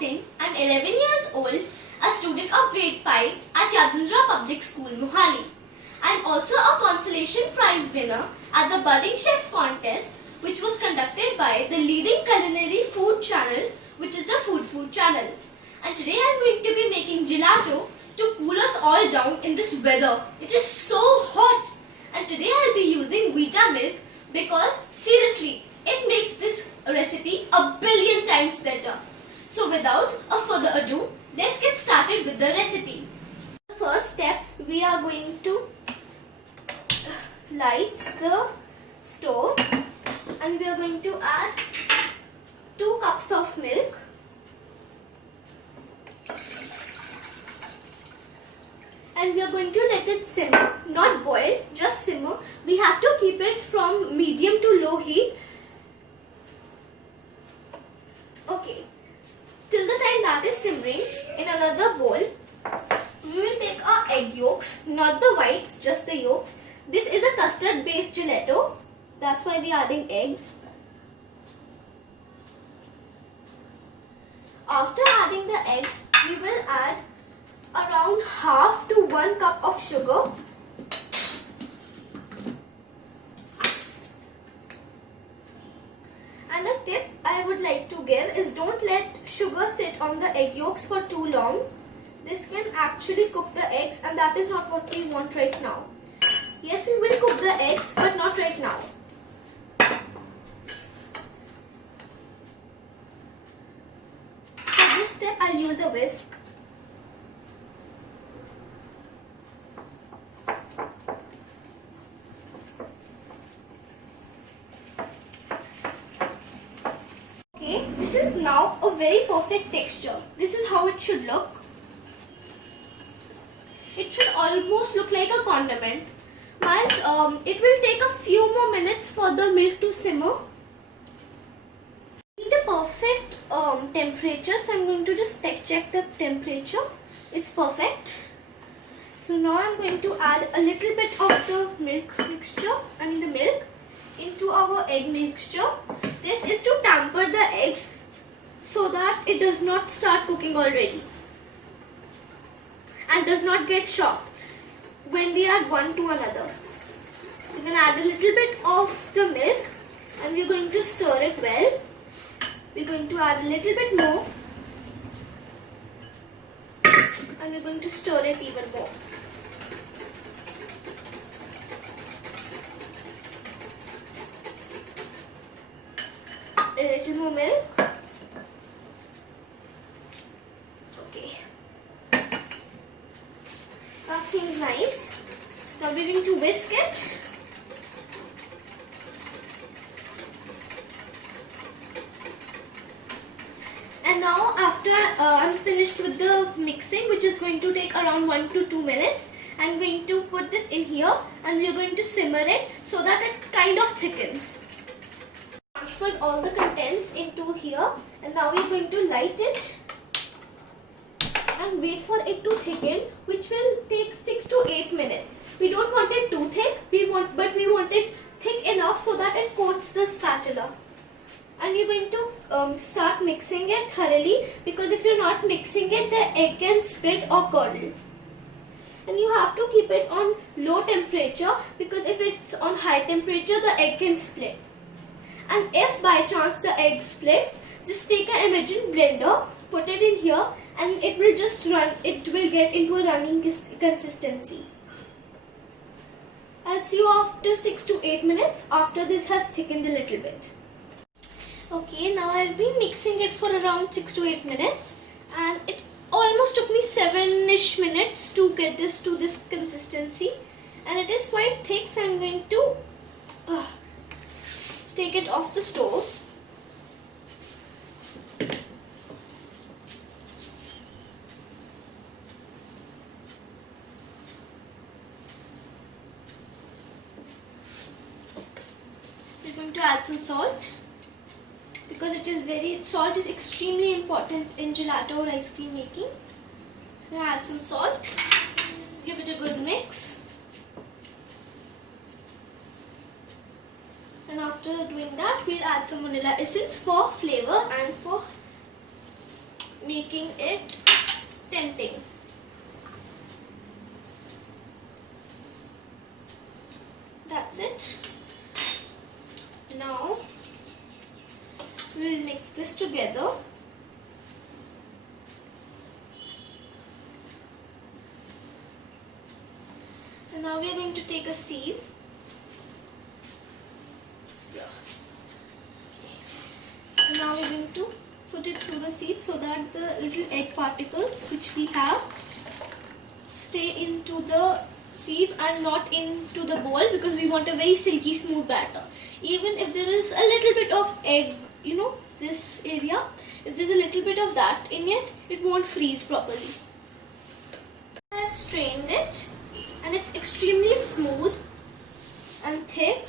Singh. I'm 11 years old, a student of grade 5 at Yadindra Public School, Mohali. I'm also a consolation prize winner at the Budding Chef contest, which was conducted by the leading culinary food channel, which is the Food channel. And today I'm going to be making gelato to cool us all down in this weather. It is so hot. And today I'll be using Vita milk because seriously, it makes this recipe a billion times better. So without a further ado, let's get started with the recipe. The first step, we are going to light the stove and we are going to add 2 cups of milk. And we are going to let it simmer, not boil, just simmer. We have to keep it from medium to low heat. Okay, till the time that is simmering, in another bowl, we will take our egg yolks, not the whites, just the yolks. This is a custard based gelato, that's why we are adding eggs. After adding the eggs, we will add around half to 1 cup of sugar. And a tip I would like to give is don't let sugar sit on the egg yolks for too long. This can actually cook the eggs and that is not what we want right now. Yes, we will cook the eggs but not right now. For this step I'll use a whisk. This is now a very perfect texture. This is how it should look. It should almost look like a condiment. Guys, it will take a few more minutes for the milk to simmer. We need a perfect temperature, so I'm going to just check the temperature. It's perfect. So now I'm going to add a little bit of the milk mixture, the milk, into our egg mixture. This is to tamper the eggs so that it does not start cooking already and does not get shocked when we add one to another. We can add a little bit of the milk and we're going to stir it well. We're going to add a little bit more and we're going to stir it even more. A little more milk. Okay. That seems nice. Now we're going to whisk it. And now after I'm finished with the mixing, which is going to take around 1 to 2 minutes, I'm going to put this in here and we're going to simmer it so that it kind of thickens. Put all the contents into here and now we're going to light it and wait for it to thicken, which will take 6 to 8 minutes. We don't want it too thick, but we want it thick enough so that it coats the spatula. And we're going to start mixing it thoroughly, because if you're not mixing it, the egg can split or curdle. And you have to keep it on low temperature, because if it's on high temperature, the egg can split. And if by chance the egg splits, just take an Imagine blender, put it in here and it will just run, it will get into a running consistency. I'll see you after 6 to 8 minutes after this has thickened a little bit. Okay, now I've been mixing it for around 6 to 8 minutes and it almost took me 7-ish minutes to get this to this consistency, and it is quite thick, so I'm going to take it off the stove. We're going to add some salt because salt is extremely important in gelato or ice cream making. So I'm going to add some salt, give it a good mix. And after doing that, we'll add some vanilla essence for flavor and for making it tempting. That's it. Now we'll mix this together. And now we are going to take a sieve. Yeah. Okay. And now we're going to put it through the sieve so that the little egg particles which we have stay into the sieve and not into the bowl, because we want a very silky smooth batter. Even if there is a little bit of egg, you know, this area, if there's a little bit of that in it, it won't freeze properly. I have strained it and it's extremely smooth and thick.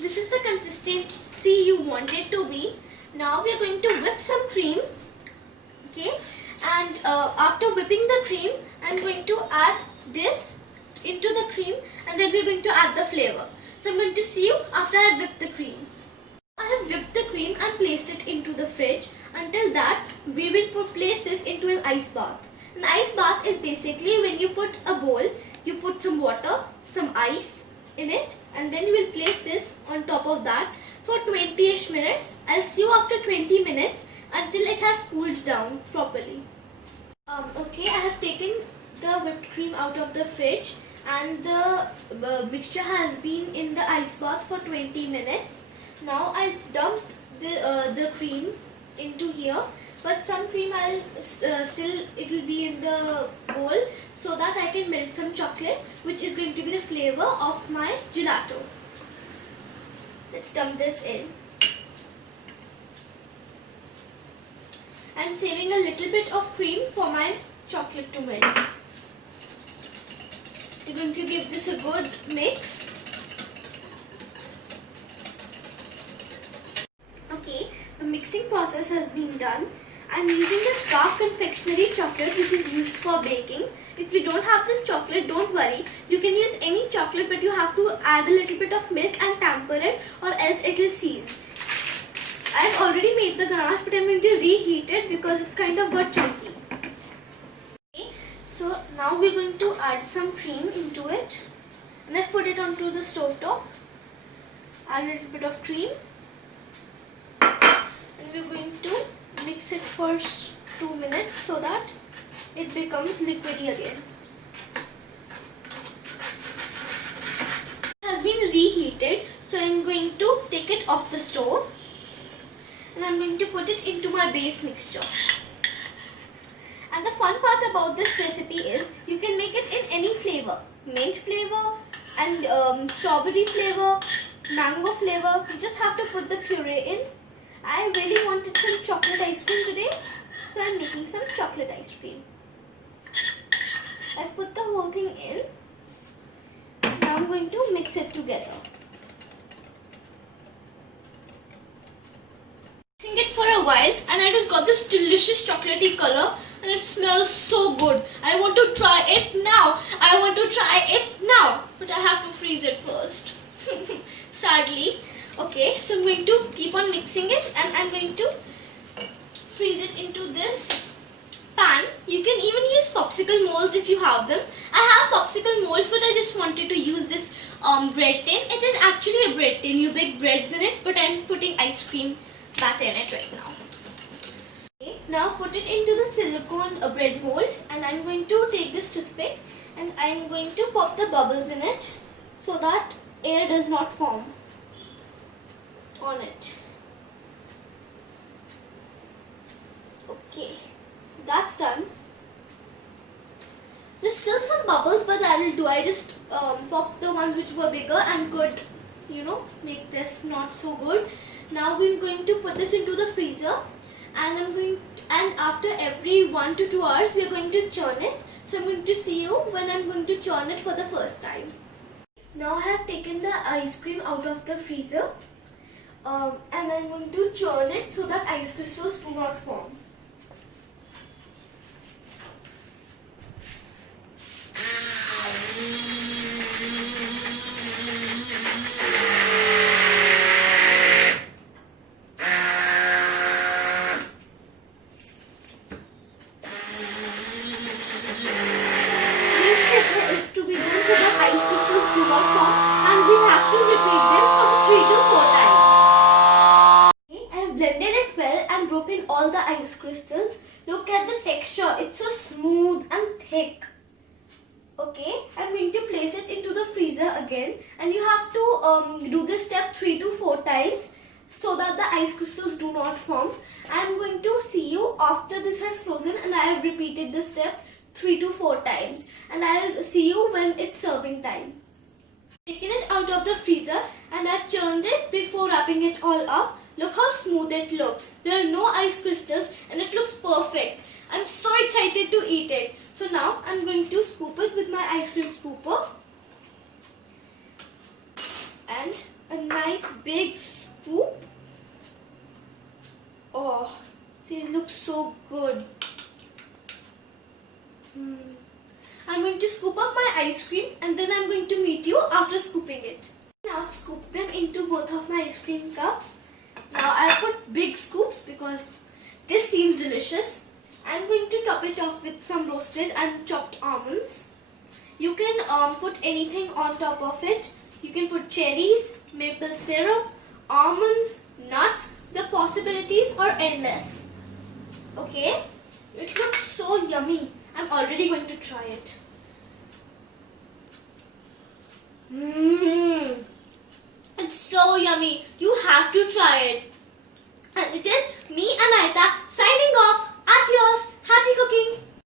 This is the consistency you want it to be. Now we are going to whip some cream. Okay, and after whipping the cream, I'm going to add this into the cream, and then we're going to add the flavor. So I'm going to see you after I whip the cream. I have whipped the cream and placed it into the fridge. Until that, we will place this into an ice bath. An ice bath is basically when you put a bowl, you put some water, some ice in it, and then you will place this on top of that for 20ish minutes. I'll see you after 20 minutes until it has cooled down properly. Okay, I have taken the whipped cream out of the fridge and the mixture has been in the ice bath for 20 minutes. Now I'll dump the cream into here, but some cream I'll still, it will be in the bowl so that I can melt some chocolate, which is going to be the flavor of my gelato. Let's dump this in. I'm saving a little bit of cream for my chocolate to melt. We're going to give this a good mix. Okay, the mixing process has been done. I'm using the Spark confectionery chocolate which is used for baking. If you don't have this chocolate, don't worry. You can use any chocolate, but you have to add a little bit of milk and tamper it, or else it will seize. I've already made the ganache, but I'm going to reheat it because it's kind of got chunky. Okay, so now we're going to add some cream into it, and I've put it onto the stove top. Add a little bit of cream, and we're going to mix it for 2 minutes so that it becomes liquidy again. It has been reheated, so I'm going to take it off the stove and I'm going to put it into my base mixture. And the fun part about this recipe is you can make it in any flavor. Mint flavor and strawberry flavor, mango flavor. You just have to put the puree in. I really wanted some chocolate ice cream today, so I'm making some chocolate ice cream. I've put the whole thing in. Now I'm going to mix it together. Mixing it for a while, and I just got this delicious chocolatey color, and it smells so good. I want to try it now. I want to try it now, but I have to freeze it first. Sadly. Okay, so I'm going to keep on mixing it, and I'm going to freeze it into this pan. You can even use popsicle molds if you have them. I have popsicle molds, but I just wanted to use this bread tin. It is actually a bread tin. You bake breads in it, but I'm putting ice cream batter in it right now. Okay, now put it into the silicone bread mold, and I'm going to take this toothpick and I'm going to pop the bubbles in it so that air does not form on it. Okay, that's done. There's still some bubbles, but that will do. I just popped the ones which were bigger and could, you know, make this not so good. Now we're going to put this into the freezer, and after every 1 to 2 hours we are going to churn it. So I'm going to see you when I'm going to churn it for the first time. Now I have taken the ice cream out of the freezer. And I'm going to churn it so that ice crystals do not form. broken all the ice crystals. Look at the texture. It's so smooth and thick. Okay, I'm going to place it into the freezer again, and you have to do this step 3 to 4 times so that the ice crystals do not form. I'm going to see you after this has frozen and I have repeated the steps 3 to 4 times, and I'll see you when it's serving time. Taken it out of the freezer and I've churned it before wrapping it all up. Look how smooth it looks. There are no ice crystals and it looks perfect. I'm so excited to eat it. So now I'm going to scoop it with my ice cream scooper. And a nice big scoop. Oh, they look so good. I'm going to scoop up my ice cream and then I'm going to meet you after scooping it. Now scoop them into both of my ice cream cups. Now I put big scoops because this seems delicious. I'm going to top it off with some roasted and chopped almonds. You can put anything on top of it. You can put cherries, maple syrup, almonds, nuts. The possibilities are endless. Okay? It looks so yummy. I'm already going to try it. It's so yummy. You have to try it. And it is me, Anahita, signing off. Adios. Happy cooking.